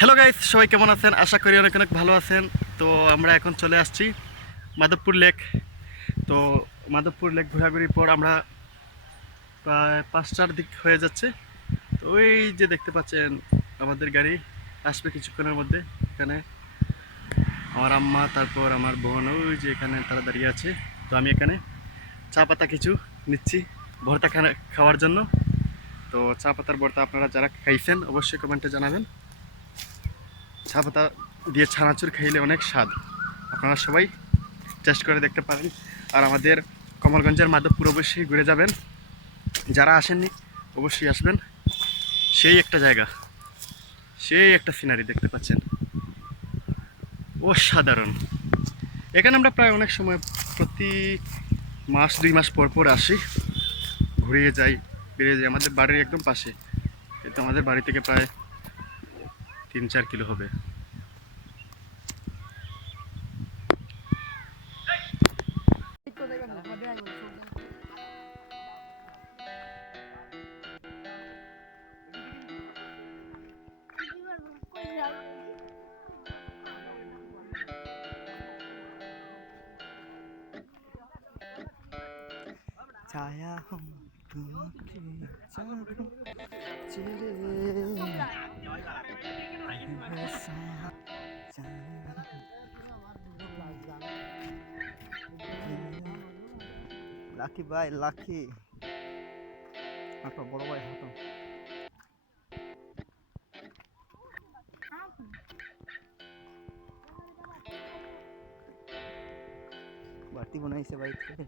Hello guys, সবাই কেমন আছেন? আশা করি অনেক অনেক ভালো আছেন। তো আমরা এখন চলে আসছি মাধবপুর লেক। তো মাধবপুর লেক ঘোরাঘুরির পর আমরা প্রায় 5টার দিক হয়ে যাচ্ছে। তো ওই যে দেখতে পাচ্ছেন আমাদের গাড়ি আসবে কিছুক্ষণের মধ্যে। এখানে আমার আম্মা, তারপর আমার বোন ওই যে এখানে তারা দাঁড়িয়ে আছে। তো আমি এখানে চা পাতা কিছু নিচ্ছি ভর্তা খাওয়ার জন্য। তো চা পাতার ভর্তা আপনারা যারা খাইছেন অবশ্যই কমেন্টে জানাবেন। চা পাতা দিয়ে ছানাচুর খাইলে অনেক স্বাদ, আপনারা সবাই টেস্ট করে দেখতে পারেন। আর আমাদের কমলগঞ্জের মাধবপুর অবশ্যই ঘুরে যাবেন, যারা আসেননি অবশ্যই আসবেন। সেই একটা জায়গা, সেই একটা সিনারি দেখতে পাচ্ছেন, অসাধারণ। এখানে আমরা প্রায় অনেক সময় প্রতি মাস 2 মাস পর পর আসি, ঘুরিয়ে যাই, বেরিয়ে যাই। আমাদের বাড়ির একদম পাশে, কিন্তু আমাদের বাড়ি থেকে প্রায় 3-4 কিলো হবে। ছায়া হম তোমাকে চাঁদো চিরে লাকি ভাই, লাকি হাঁটো, বড় ভাই হাঁটো। বাতি বানাইছে বাইক থেকে।